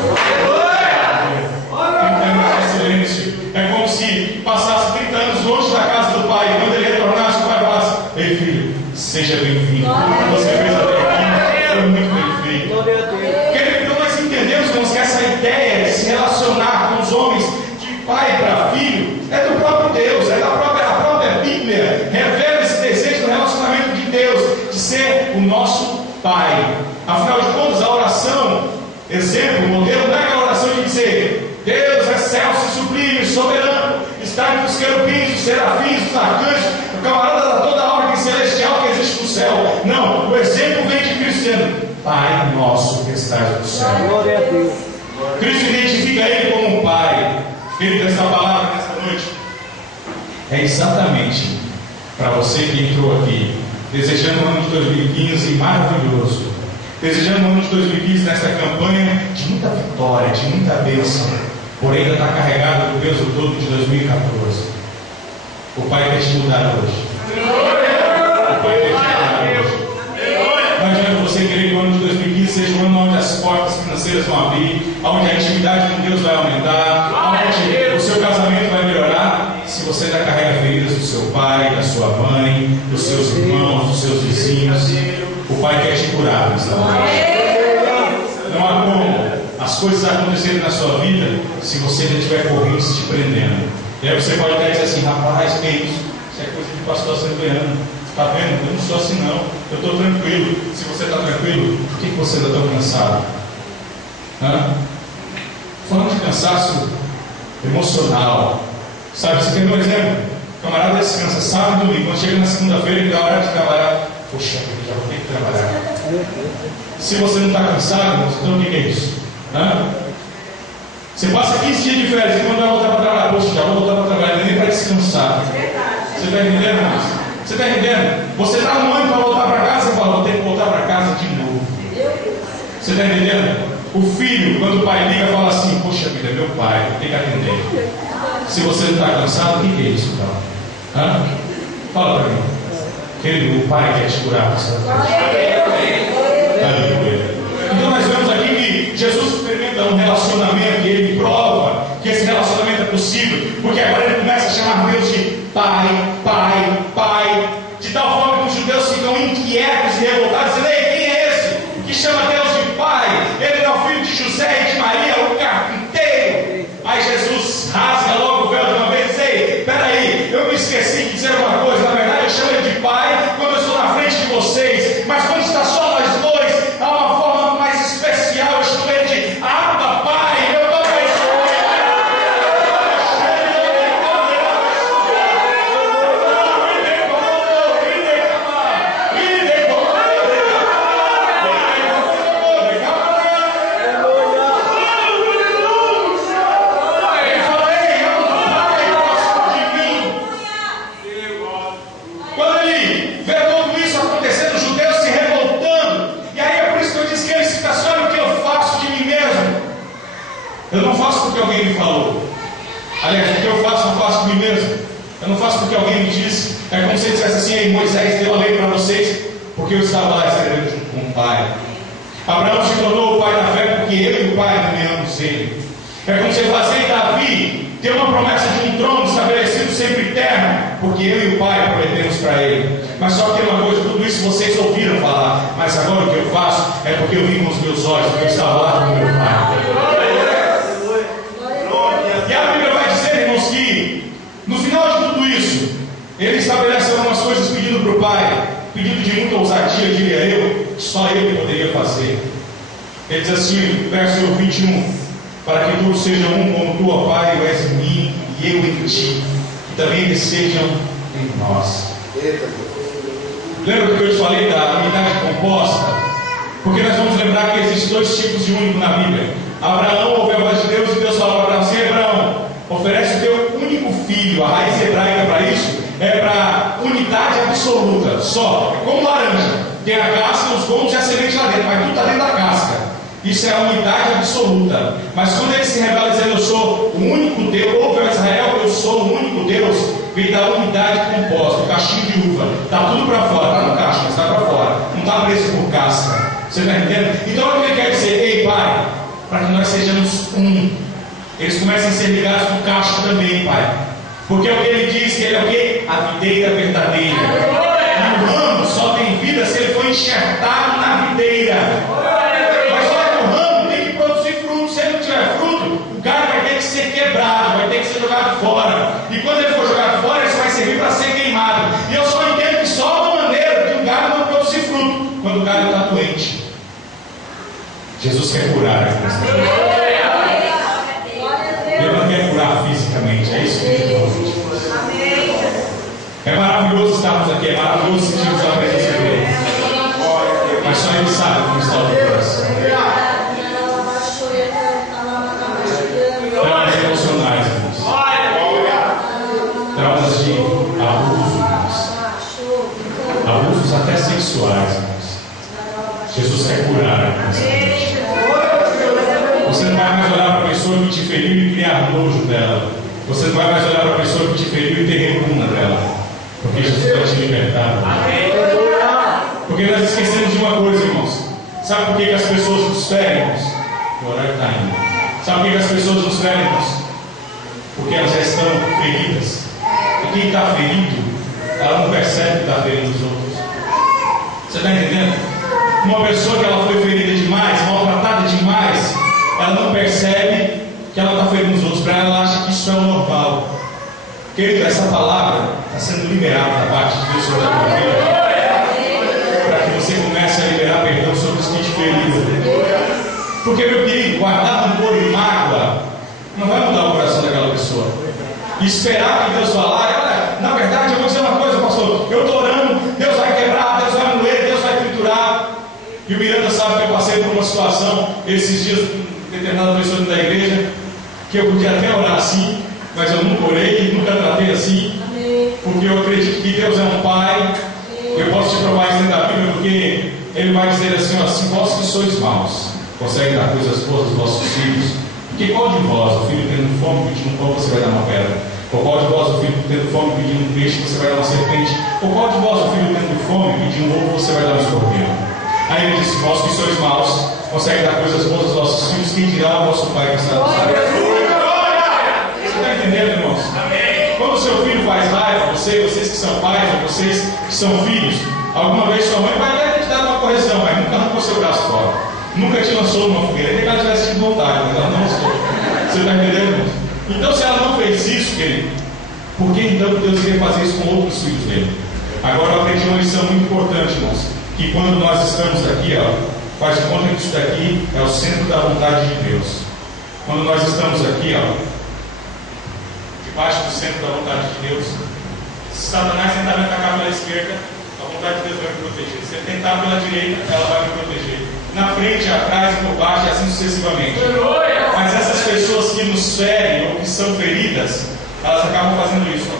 É como se passasse 30 anos longe da casa do pai, e quando ele retornasse, o pai falasse, ei filho, seja bem-vindo, tudo que você fez até aqui foi muito bem feito. Então nós entendemos, irmãos, que essa ideia de se relacionar com os homens de pai para filho é do próprio Deus, é a própria Bíblia revela esse desejo do relacionamento de Deus, de ser o nosso pai. Afinal de contas, a oração, exemplo, modelo, não é aquela oração de dizer, Deus é excelso e sublime, soberano, está entre os querubins, os serafins, os arcanjos, o camarada da toda a ordem celestial que existe no céu. Não, o exemplo vem de Cristo dizendo, Pai nosso que estás no céu. Glória a Deus. Cristo identifica ele como um Pai. Querido, essa palavra nessa noite é exatamente para você que entrou aqui, desejando um ano de 2015 maravilhoso, desejando um ano de 2015 nessa campanha de muita vitória, de muita bênção, porém ainda está carregado do peso todo de 2014. O Pai quer te mudar hoje. O Pai quer te mudar hoje. Não adianta você querer que o ano de 2015 seja um ano onde as portas financeiras vão abrir, onde a intimidade com Deus vai aumentar, onde o seu casamento vai melhorar, se você ainda carrega feridas do seu pai, da sua mãe, dos seus irmãos, dos seus vizinhos. O Pai quer te curar nesta noite. Não há como as coisas acontecerem na sua vida se você ainda estiver correndo, se te prendendo. E aí você pode até dizer assim, rapaz, que isso? Isso é coisa de pastor assembleano. Está vendo? Eu não sou assim não. Eu estou tranquilo. Se você está tranquilo, por que você está tão cansado? Falando de cansaço emocional. Sabe, você quer ver um exemplo? O camarada descansa sábado e domingo. Quando chega na segunda-feira e dá hora de trabalhar, poxa, eu já vou ter que trabalhar. Se você não está cansado, então o que é isso? Você passa 15 dias de férias e quando vai voltar para trabalhar, poxa, já vou voltar para trabalhar, nem para descansar. Você está entendendo, irmãos? Você está entendendo? Você está um ano para voltar para casa e fala, vou ter que voltar para casa de novo. Você está entendendo? O filho, quando o pai liga, fala assim, poxa vida, é meu pai, tem que atender. Se você não está cansado, o que é isso então? Fala para mim. Querido, o Pai quer te curar dessa coisa. Então nós vemos aqui que Jesus experimenta um relacionamento e ele prova que esse relacionamento é possível, porque agora ele começa a chamar Deus de Pai, Pai, Pai, de tal forma que os judeus ficam inquietos e revoltados, dizendo, ei, quem é esse que chama Deus de Pai? Ele é o filho de José e de Maria, o carpinteiro. Aí Jesus rasga logo o véu de uma vez e diz, ei, peraí, eu me esqueci de dizer uma coisa, na verdade eu chamo ele de Pai quando eu estou na frente de vocês, mas quando está só nós dois, há uma forma mais especial, eu chamo Eu não faço porque alguém me disse. É como se ele dissesse assim: ei, Moisés deu a lei para vocês, porque eu estava lá escrevendo junto com o Pai. Abraão se tornou o pai da fé porque eu e o Pai nomeamos ele. É como se ele falasse: ei, Davi tem uma promessa de um trono estabelecido sempre eterno, porque eu e o Pai prometemos para ele. Mas só que tem uma coisa: tudo isso vocês ouviram falar, mas agora o que eu faço é porque eu vi com os meus olhos, porque eu estava lá com o meu Pai. E a Bíblia vai dizer, irmãos, que no final de tudo isso, ele estabelece algumas coisas pedindo para o Pai, pedido de muita ousadia, diria eu, que só ele poderia fazer. Ele diz assim, verso 21, para que todos sejam um como tu, ó Pai, tu és em mim e eu em ti, que também eles sejam em nós. Lembra do que eu te falei da unidade composta? Porque nós vamos lembrar que existem dois tipos de único na Bíblia. Abraão ouviu a voz de Deus e Deus falou para Abraão assim: Abraão, oferece o teu único filho. A raiz hebraica para isso é para unidade absoluta, só. É como laranja, tem a casca, os gomos e a semente lá dentro, mas tudo está dentro da casca. Isso é a unidade absoluta. Mas quando ele se revela dizendo: eu sou o único Deus, ouve a Israel, eu sou o único Deus, vem da unidade composta, o cachinho de uva, está tudo para fora, está no cacho, mas está para fora, não está preso por casca. Você está entendendo? Então o que ele quer dizer? Ei, Pai, para que nós sejamos um, eles comecem a ser ligados no cacho também, Pai. Porque é o que ele diz, que ele é o quê? A videira verdadeira. E o ramo só tem vida se ele for enxertado na videira. Mas só que o ramo tem que produzir fruto. Se ele não tiver fruto, o galho vai ter que ser quebrado, vai ter que ser jogado fora. E quando ele for jogado fora, ele só vai servir para ser queimado. E eu só entendo que só uma maneira de um galho não produzir fruto: quando o galho está doente. Jesus quer curar a questão. Ele não quer curar fisicamente, é isso que ele quer. É maravilhoso estarmos aqui, é maravilhoso sentirmos a presença dele. Mas só ele sabe como está o coração. Traumas emocionais, irmãos. Traumas de abuso, irmãos. Abusos até sexuais, irmãos. Jesus quer curar a questão. Você não vai mais olhar para a pessoa que te feriu e criar nojo dela. Você não vai mais olhar para a pessoa que te feriu e ter repugna dela. Porque Jesus vai te libertar. Porque nós esquecemos de uma coisa, irmãos. Sabe por que as pessoas nos ferem, irmãos? O horário está indo. Sabe por que as pessoas nos ferem, irmãos? Porque elas já estão feridas. E quem está ferido, ela não percebe que está ferindo os outros. Você está entendendo? Uma pessoa que ela foi ferida demais, maltratada demais, ela não percebe que ela está ferindo os outros. Para ela acha que isso é o normal. Querido, essa palavra está sendo liberada da parte de Deus sobre a tua vida, para que você comece a liberar perdão sobre os que te feriram. Porque, meu querido, guardar rancor e mágoa não vai mudar o coração daquela pessoa. E esperar que Deus falar: olha, na verdade eu vou dizer uma coisa, pastor, eu estou orando, Deus vai quebrar, Deus vai moer, Deus vai triturar. E o Miranda sabe que eu passei por uma situação esses dias, determinada pessoa da igreja, que eu podia até orar assim, mas eu nunca orei, nunca tratei assim. Amém. Porque eu acredito que Deus é um Pai. Amém. Eu posso te provar isso dentro da Bíblia, porque Ele vai dizer assim: ó, se vós que sois maus conseguem dar coisas boas aos vossos filhos, porque qual de vós, o filho tendo fome, pedindo pão, você vai dar uma pedra? Ou qual de vós, o filho tendo fome, pedindo um peixe, você vai dar uma serpente? Ou qual de vós, o filho tendo fome, pedindo um ovo, você vai dar um escorpião? Aí ele disse: vós que sois maus conseguem dar coisas boas aos vossos filhos, quem dirá ao vosso Pai que está no céu? Você está entendendo, irmãos? Amém. Quando o seu filho faz raiva, vocês que são pais, ou vocês que são filhos, alguma vez sua mãe vai até te dar uma correção, mas nunca arrancou seu braço fora, nunca te lançou numa fogueira, nem que ela tivesse tido vontade, mas ela não lançou. Você está entendendo, irmãos? Então, se ela não fez isso, querido, por que então Deus iria fazer isso com outros filhos dele? Agora eu aprendi uma lição muito importante, irmãos, que quando nós estamos aqui, ó, faz de conta que isso daqui é o centro da vontade de Deus. Quando nós estamos aqui, ó, debaixo do centro da vontade de Deus, se Satanás tentar me atacar pela esquerda, a vontade de Deus vai me proteger. Se ele tentar pela direita, ela vai me proteger. Na frente, atrás, por baixo e assim sucessivamente. Mas essas pessoas que nos ferem ou que são feridas, elas acabam fazendo isso, ó.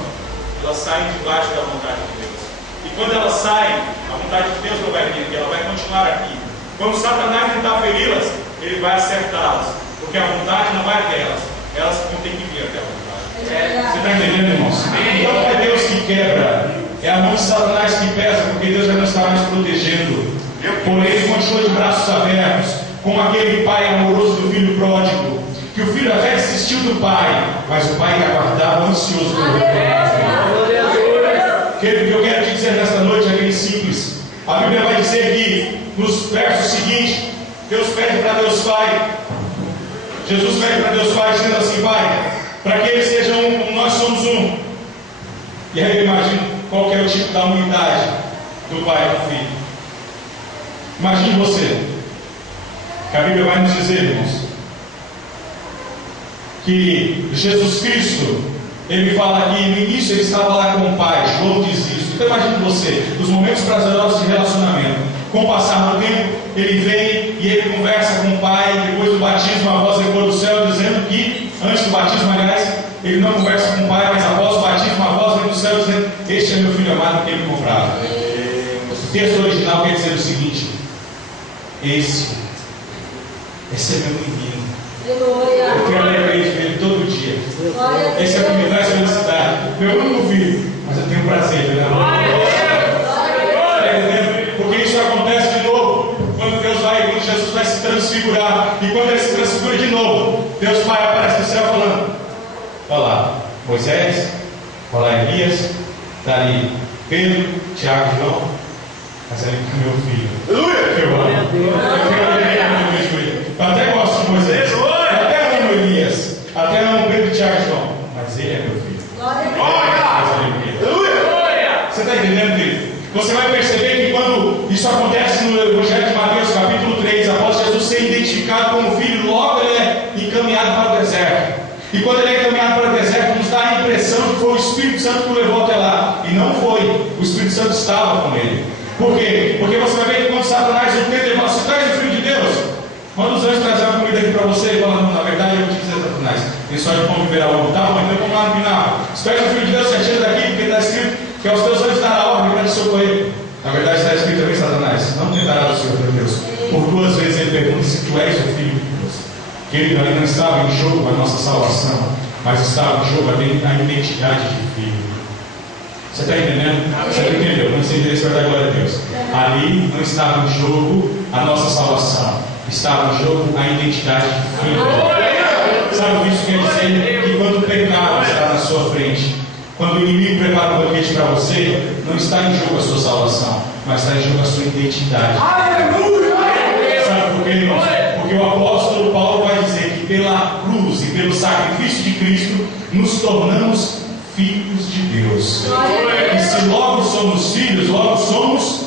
Elas saem debaixo da vontade de Deus. E quando elas saem, a vontade de Deus não vai vir aqui, ela vai continuar aqui. Quando Satanás tentar feri-las, ele vai acertá-las, porque a vontade não vai até elas, elas vão ter que vir até a vontade. Você está entendendo, irmãos? Então não é Deus que quebra, é a mão de Satanás que pesa, porque Deus já não está mais protegendo. Porém, ele continua de braços abertos, como aquele pai amoroso do filho pródigo, que o filho até desistiu do pai, mas o pai aguardava ansioso pelo retorno do filho. Querido, o que eu quero te dizer nesta noite é bem simples. A Bíblia vai dizer aqui, nos versos seguintes, Deus pede para Deus Pai, Jesus pede para Deus Pai, dizendo assim: Pai, para que eles sejam um como nós somos um. E aí eu imagino qual que é o tipo da unidade do Pai e do Filho. Imagine você, que a Bíblia vai nos dizer, irmãos, que Jesus Cristo, ele fala aqui, no início ele estava lá com o Pai. João diz isso. Então imagine você, os momentos prazerosos de relacionamento. Com o passar do tempo, ele vem e ele conversa com o Pai. Depois do batismo, a voz ecoa do céu dizendo que, antes do batismo, aliás, ele não conversa com o Pai, mas após o batismo, a voz vem do céu dizendo: este é meu filho amado que ele comprava. O texto original quer dizer o seguinte: esse é meu menino. Eu quero lembrar de ver todo dia. Esse é o que me traz felicidade. Meu único filho, mas eu tenho prazer, né? Porque isso acontece de novo quando Deus vai, quando Jesus vai se transfigurar. E quando ele se transfigura de novo, Deus Pai aparece no céu falando: olha lá, Moisés, olha lá, Elias, está ali Pedro, Tiago e João, mas ali está meu filho. Aleluia! Eu amo. Eu até gosto de Moisés, até amo Elias, até amo Pedro, Tiago e João, mas ele é meu filho. Você está entendendo, querido? Você vai perceber que quando isso acontece no Evangelho de Mateus, capítulo 3, após Jesus ser identificado como filho, logo ele é encaminhado para o deserto. E quando ele é encaminhado para o deserto, nos dá a impressão que foi o Espírito Santo que o levou até lá. E não foi. O Espírito Santo estava com ele. Por quê? Porque você vai ver que quando Satanás o tenta, ele fala: você traz o Filho de Deus? Quando os anjos trazem uma comida aqui para você, ele fala: não, na verdade eu vou te dizer, Satanás, tem só de pão viver a ovo. Tá bom, então vamos lá no final. Espera o Filho de Deus, você tira daqui, porque está escrito que aos teus anjos dará ordem para te socorrer. Na verdade está escrito também, Satanás: não tentará o Senhor teu Deus. Por duas vezes ele pergunta se tu és o Filho de Deus. Querido, ali não estava em jogo a nossa salvação, mas estava em jogo a identidade de filho. Você está entendendo? Você entendeu? Não sei direito se vai dar glória a Deus. Ali não estava em jogo a nossa salvação, estava em jogo a identidade de filho. Sabe o que isso quer dizer? Que quando o pecado está na sua frente, quando o inimigo prepara um banquete para você, não está em jogo a sua salvação, mas está em jogo a sua identidade. Sabe por quê, irmãos? Porque o apóstolo Paulo vai dizer que pela cruz e pelo sacrifício de Cristo nos tornamos filhos de Deus. E se logo somos filhos, logo somos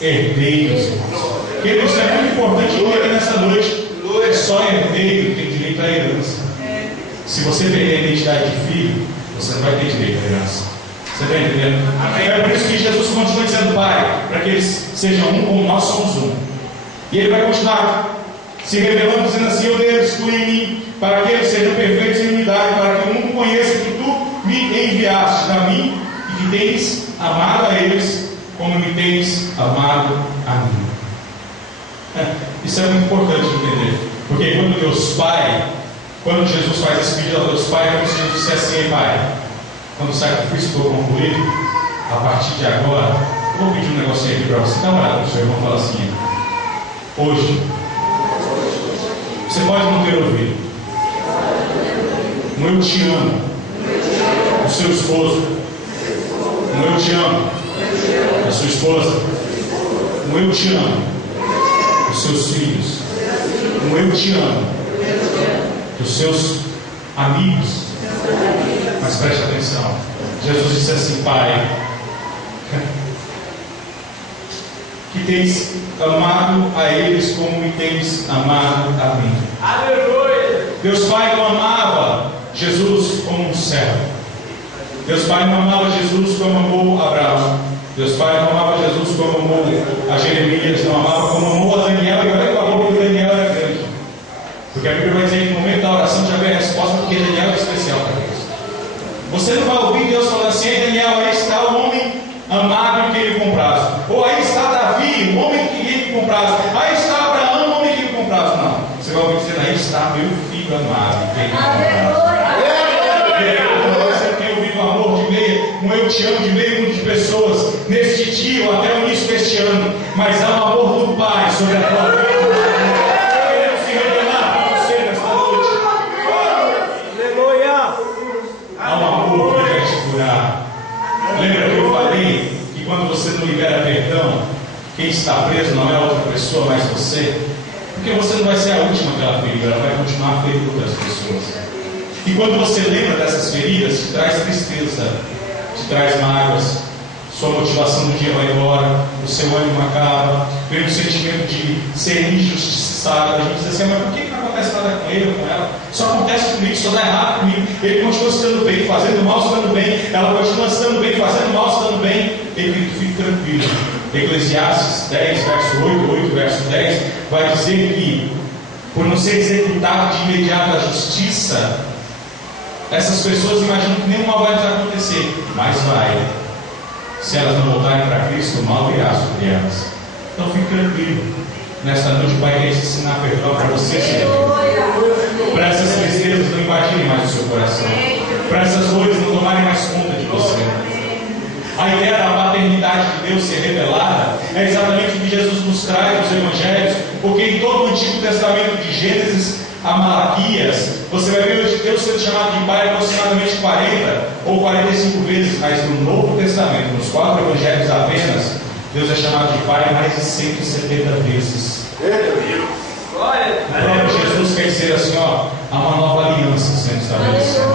herdeiros. Queridos, isso é muito importante entender nessa noite. Só herdeiro tem direito à herança. Se você perder a identidade de filho, você não vai ter direito à herança. Você está entendendo? É por isso que Jesus continua dizendo: Pai, para que eles sejam um como nós somos um. E ele vai continuar se revelando, dizendo assim: eu Deus, tu em mim, para que eles sejam perfeitos em unidade, para que o mundo conheça que tu me enviaste a mim e que tens amado a eles como me tens amado a mim. Isso é muito importante entender, porque quando Deus Pai, quando Jesus faz esse pedido a Deus Pai, é como se Jesus dissesse assim: Pai, quando o sacrifício for concluído, a partir de agora, eu vou pedir um negocinho aqui para você. Dá uma olhada para o seu irmão e fala assim: hoje, você pode não ter ouvido, no eu te amo, o seu esposo, no eu te amo, a sua esposa, no eu te amo, os seus filhos, no eu te amo, os seus amigos. Mas preste atenção, Jesus disse assim: Pai, que tens amado a eles como me tens amado a mim. Aleluia! Deus Pai não amava Jesus como um servo. Deus Pai não amava Jesus como amou Abraão. Deus Pai não amava Jesus como amou a Jeremias, não amava como amou a Daniel. E olha que a boca de Daniel era grande. Porque a Bíblia vai dizer que no momento da oração já veio a resposta, porque Daniel é especial para Deus. Você não vai ouvir Deus falando assim: ei, Daniel, aí está o homem amado que ele compraz. Ou aí está Davi, o homem que ele compraz. Aí está Abraão, o homem que ele compraz. Não. Você vai ouvir dizer: aí está meu filho amado que ele compraz. um eu te amo de meio mundo de pessoas neste dia ou até o início deste ano, mas há um amor do Pai sobre a tua vida. Queremos se revelar para você nesta noite. Aleluia! Há um amor que quer te curar. Lembra que eu falei que quando você não libera perdão, quem está preso não é outra pessoa, mas você? Porque você não vai ser a última que ela feriu, ela vai continuar ferindo outras pessoas. E quando você lembra dessas feridas, te traz tristeza, te traz mágoas, sua motivação do dia vai embora, o seu ânimo acaba, vem o sentimento de ser injustiçado. A gente diz assim, mas por que não acontece nada com ele ou com ela? Só acontece comigo, só dá errado comigo. Ele continua se dando bem, fazendo mal, se dando bem, ela continua se dando bem, fazendo mal, se dando bem. Ele fica tranquilo. Eclesiastes 10, verso 8 verso 10, vai dizer que, por não ser executado de imediato a justiça, essas pessoas imaginam que nenhum mal vai lhes acontecer, mas vai. Se elas não voltarem para Cristo, o mal virá sobre elas. Então fique tranquilo. Nesta noite o Pai quer te ensinar perdão para você, Senhor. Para essas tristezas não invadirem mais o seu coração. Para essas dores não tomarem mais conta de você. A ideia da paternidade de Deus ser revelada é exatamente o que Jesus nos traz nos Evangelhos, porque em todo o Antigo Testamento, de Gênesis a Malaquias, você vai ver Deus sendo chamado de Pai aproximadamente 40 ou 45 vezes, mas no Novo Testamento, nos 4 Evangelhos apenas, Deus é chamado de Pai mais de 170 vezes. O próprio Jesus quer dizer assim, ó, há uma nova aliança sendo estabelecida.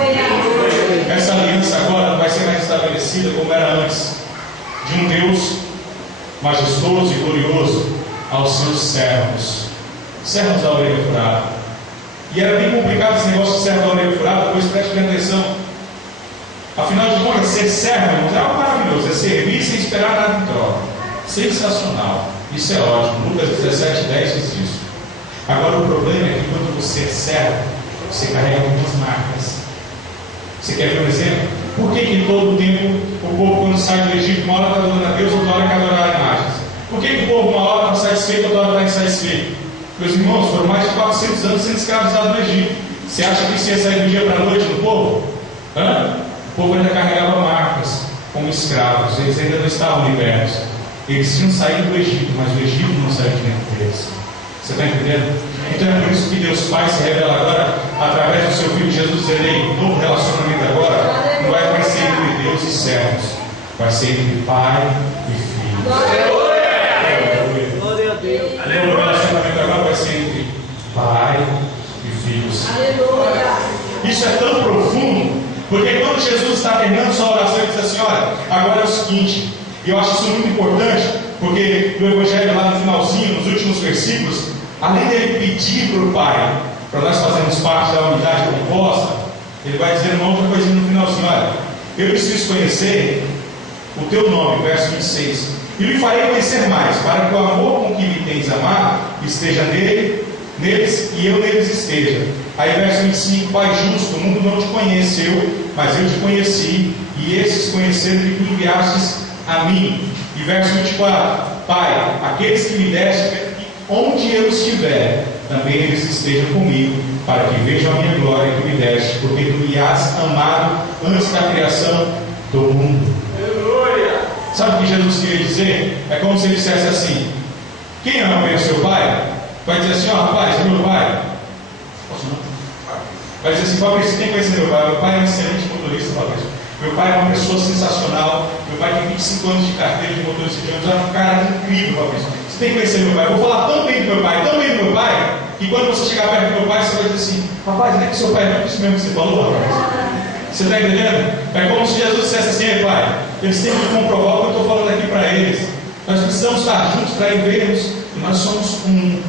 Essa aliança agora não vai ser mais estabelecida como era antes, de um Deus majestoso e glorioso aos seus servos da orelha furada. E era bem complicado esse negócio de servo da orelha furada, pois preste bem atenção. Afinal de contas, ser servo, irmãos, é algo maravilhoso, é servir sem esperar nada em troca. Sensacional, isso é ótimo. Lucas 17:10 diz isso. Agora o problema é que quando você é servo, você carrega algumas marcas. Você quer ver um exemplo? Por que todo o tempo o povo, quando sai do Egito, uma hora está adorando a Deus, outra hora quer adorar imagens? Por que o povo, uma hora está satisfeito, outra hora está insatisfeito? Meus irmãos, foram mais de 400 anos sendo escravizados no Egito. Você acha que isso ia sair do dia para a noite no povo? O povo ainda carregava marcas como escravos, eles ainda não estavam libertos. Eles tinham saído do Egito, mas o Egito não saiu de dentro deles. Você está entendendo? Então é por isso que Deus Pai se revela agora através do seu Filho Jesus, dizendo: ei, novo relacionamento agora não vai ser entre Deus e servos, vai ser entre Pai e Filho. Glória a Deus. O novo relacionamento agora vai ser entre Pai e Filhos. Isso é tão profundo, porque quando Jesus está terminando sua oração, ele diz assim: olha, agora é o seguinte, e eu acho isso muito importante, porque no Evangelho, lá no finalzinho, nos últimos versículos, além dele pedir para o Pai, para nós fazermos parte da unidade composta, ele vai dizer uma outra coisinha no finalzinho: olha, eu preciso conhecer o teu nome, verso 26, e lhe farei conhecer mais, para que o amor com que me tens amado esteja neles e eu neles esteja. Aí verso 25, Pai justo, o mundo não te conheceu, mas eu te conheci, e esses conheceram que tu enviastes a mim. E verso 24, Pai, aqueles que me deste, onde eu estiver, também eles estejam comigo, para que vejam a minha glória que me deste, porque tu me has amado antes da criação do mundo. Aleluia! Sabe o que Jesus queria dizer? É como se ele dissesse assim: quem ama bem o seu pai, vai dizer assim: ó, rapaz, é meu pai. Posso não? Vai dizer assim: Fabrício, quem conhece meu pai? Meu pai é um excelente motorista, Fabrício. Meu pai é uma pessoa sensacional. Meu pai tem 25 anos de carteira de motorista de ônibus. É um cara incrível, Fabrício. Você tem que conhecer meu pai. Eu vou falar tão bem do meu pai, tão bem do meu pai, que quando você chegar perto do meu pai, você vai dizer assim: rapaz, não é que seu pai é isso mesmo que você falou, rapaz? Você está entendendo? É como se Jesus dissesse assim: ei, pai, eles têm que comprovar o que eu estou falando aqui para eles. Nós precisamos estar juntos para vermos que nós somos um.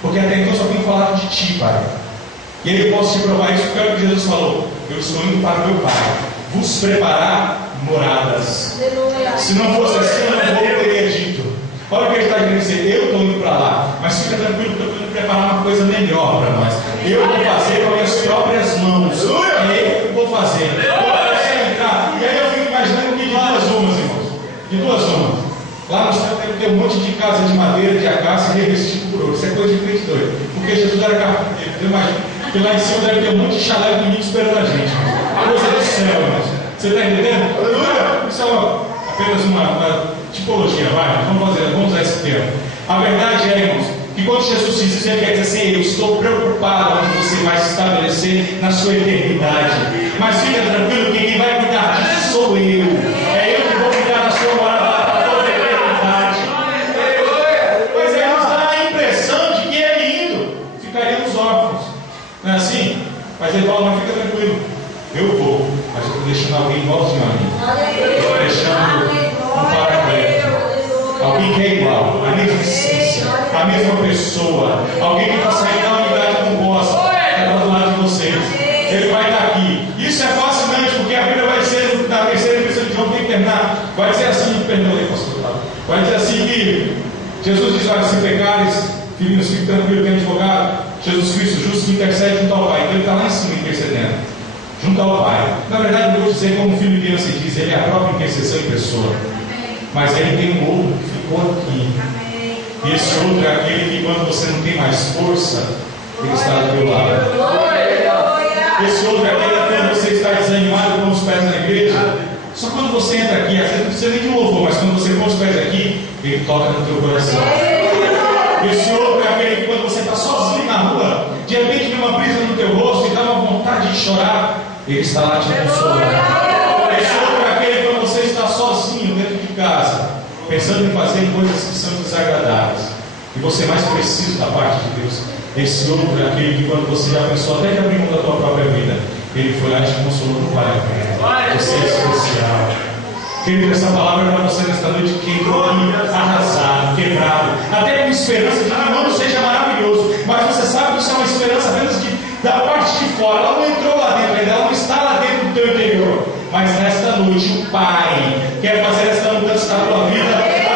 Porque até então só tenho falado de ti, pai. E aí eu posso te provar isso, porque é o que Jesus falou: eu estou indo para o meu pai vos preparar moradas. Se não fosse assim, eu não teria dito. Olha o que ele está querendo dizer: eu estou indo para lá, mas fica tranquilo que eu estou indo preparar uma coisa melhor para nós. Eu vou fazer com as minhas próprias mãos. É eu que vou fazer. E aí eu fico imaginando que de duas umas, irmãos. De duas umas. Lá no céu deve ter um monte de casa de madeira, de acácia revestido por ouro. Isso é coisa de crente doido. Porque Jesus era carpinteiro. Eu imagino que lá em cima deve ter um monte de chalé bonito esperando a gente. Coisa do céu, irmãos. Você está entendendo? Aleluia! Isso é apenas uma tipologia, vai? Vamos usar esse termo. A verdade é, irmãos, que quando Jesus diz isso, ele quer dizer assim: eu estou preocupado onde você vai se estabelecer na sua eternidade. Mas fica tranquilo que quem vai cuidar disso sou eu. É eu que vou cuidar da sua morada para toda a eternidade. Pois ele nos dá a impressão de que ele indo, ficaríamos órfãos. Não é assim? Mas ele fala: mas fica tranquilo, eu vou, mas eu estou deixando alguém igualzinho a mim. Eu estou deixando um paracleto. Alguém que é igual, a mesma essência, a mesma pessoa, alguém que está saindo da unidade composta, está do lado de vocês. Ele vai estar aqui. Isso é fascinante, porque a Bíblia vai ser, na terceira epístola de João, tem que terminar. Vai dizer assim, perdão aí, pastor Otávio. Vai dizer assim que Jesus diz: olha, se pecares, filhinhos, fique tranquilo, tem advogado, Jesus Cristo, justo, que intercede junto ao Pai. Então ele está lá em cima intercedendo, junto ao Pai. Na verdade, eu vou dizer, como o filho de criança diz, ele é a própria intercessão em pessoa. Mas ele tem um outro que ficou aqui. E esse outro é aquele que, quando você não tem mais força, ele está do teu lado. Esse outro é aquele que, quando você está desanimado com os pés na igreja, só quando você entra aqui, às vezes não precisa nem de louvor, mas quando você põe os pés aqui, ele toca no teu coração. Esse outro é aquele que, quando você está sozinho na rua, de repente vem uma brisa no teu rosto e dá uma vontade de chorar, ele está lá te consolando. Esse outro é aquele que, quando você está sozinho dentro de casa, pensando em fazer coisas que são desagradáveis, e você mais precisa da parte de Deus. Esse outro é aquele que, quando você já pensou até que abriu mão da tua própria vida, ele foi lá e te consolou. Não vale a pena. Você é especial. Querido, essa palavra é para você nesta noite que entrou aqui arrasado, quebrado, até com esperança de que o mundo seja maravilhoso, mas você sabe que isso é uma esperança apenas da parte de fora. Ela não entrou lá dentro ainda, ela não está lá dentro do teu interior. Mas nesta noite o Pai quer fazer esta mudança na tua vida.